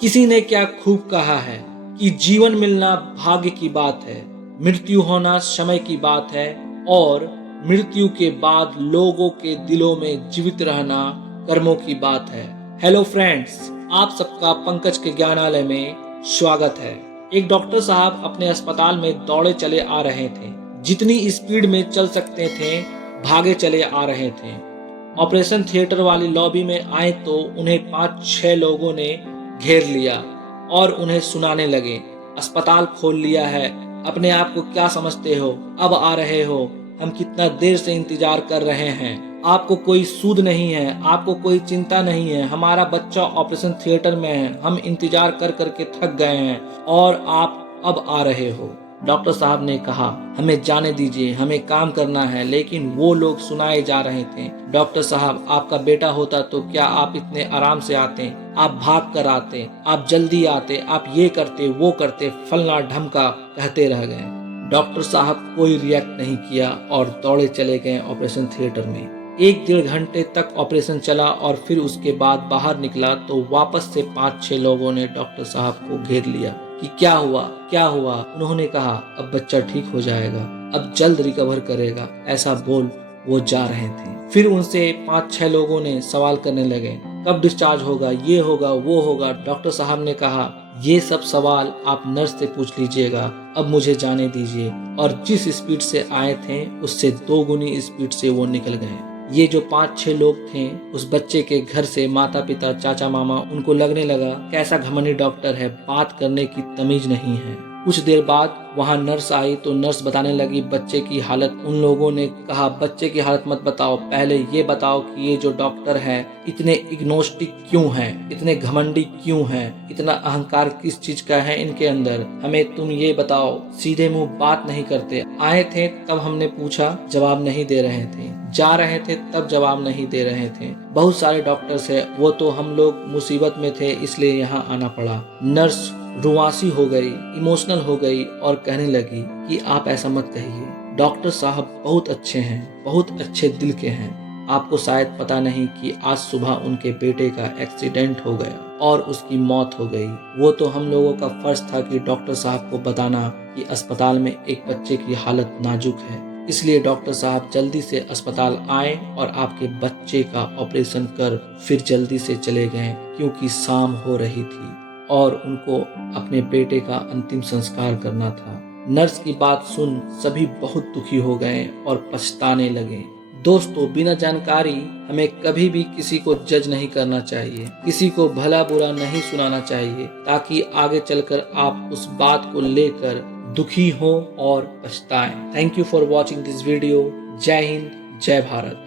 किसी ने क्या खूब कहा है कि जीवन मिलना भाग्य की बात है, मृत्यु होना समय की बात है और मृत्यु के बाद लोगों के दिलों में जीवित रहना कर्मों की बात है। हेलो फ्रेंड्स, आप सबका पंकज के ज्ञानालय में स्वागत है। एक डॉक्टर साहब अपने अस्पताल में दौड़े चले आ रहे थे। जितनी स्पीड में चल सकते थे भागे चले आ रहे थे। ऑपरेशन थिएटर वाली लॉबी में आए तो उन्हें 5-6 लोगों ने घेर लिया और उन्हें सुनाने लगे, अस्पताल खोल लिया है, अपने आप को क्या समझते हो, अब आ रहे हो, हम कितना देर से इंतजार कर रहे हैं, आपको कोई सूद नहीं है, आपको कोई चिंता नहीं है, हमारा बच्चा ऑपरेशन थिएटर में है, हम इंतजार कर करके थक गए हैं और आप अब आ रहे हो। डॉक्टर साहब ने कहा, हमें जाने दीजिए, हमें काम करना है। लेकिन वो लोग सुनाए जा रहे थे, डॉक्टर साहब आपका बेटा होता तो क्या आप इतने आराम से आते, आप भाग कर आते, आप जल्दी आते, आप ये करते वो करते, फलना ढमका कहते रह गए। डॉक्टर साहब कोई रिएक्ट नहीं किया और दौड़े चले गए ऑपरेशन थिएटर में। 1-1.5 घंटे तक ऑपरेशन चला और फिर उसके बाद बाहर निकला तो वापस से 5-6 लोगों ने डॉक्टर साहब को घेर लिया कि क्या हुआ क्या हुआ। उन्होंने कहा, अब बच्चा ठीक हो जाएगा, अब जल्द रिकवर करेगा, ऐसा बोल वो जा रहे थे। फिर उनसे 5-6 लोगों ने सवाल करने लगे, कब डिस्चार्ज होगा, ये होगा वो होगा। डॉक्टर साहब ने कहा, ये सब सवाल आप नर्स से पूछ लीजिएगा, अब मुझे जाने दीजिए। और जिस स्पीड से आए थे उससे 2 गुनी स्पीड से वो निकल गए। ये जो 5-6 लोग थे, उस बच्चे के घर से माता पिता चाचा मामा, उनको लगने लगा कैसा घमंडी डॉक्टर है, बात करने की तमीज नहीं है। कुछ देर बाद वहाँ नर्स आई तो नर्स बताने लगी बच्चे की हालत। उन लोगों ने कहा, बच्चे की हालत मत बताओ, पहले ये बताओ कि ये जो डॉक्टर है इतने इग्नोस्टिक क्यों हैं, इतने घमंडी क्यों हैं, इतना अहंकार किस चीज का है इनके अंदर, हमें तुम ये बताओ। सीधे मुंह बात नहीं करते, आए थे तब हमने पूछा, जवाब नहीं दे रहे थे, जा रहे थे तब जवाब नहीं दे रहे थे। बहुत सारे डॉक्टर्स है, वो तो हम लोग मुसीबत में थे इसलिए यहाँ आना पड़ा। नर्स रुआसी हो गई, इमोशनल हो गई और कहने लगी कि आप ऐसा मत कहिए, डॉक्टर साहब बहुत अच्छे हैं, बहुत अच्छे दिल के हैं। आपको शायद पता नहीं कि आज सुबह उनके बेटे का एक्सीडेंट हो गया और उसकी मौत हो गई। वो तो हम लोगों का फर्ज था कि डॉक्टर साहब को बताना कि अस्पताल में एक बच्चे की हालत नाजुक है, इसलिए डॉक्टर साहब जल्दी से अस्पताल आए और आपके बच्चे का ऑपरेशन कर फिर जल्दी से चले गए, क्योंकि शाम हो रही थी और उनको अपने बेटे का अंतिम संस्कार करना था। नर्स की बात सुन सभी बहुत दुखी हो गए और पछताने लगे। दोस्तों, बिना जानकारी हमें कभी भी किसी को जज नहीं करना चाहिए, किसी को भला बुरा नहीं सुनाना चाहिए, ताकि आगे चलकर आप उस बात को लेकर दुखी हो और पछताएं। Thank you for watching this video. Jai Hind, जय भारत।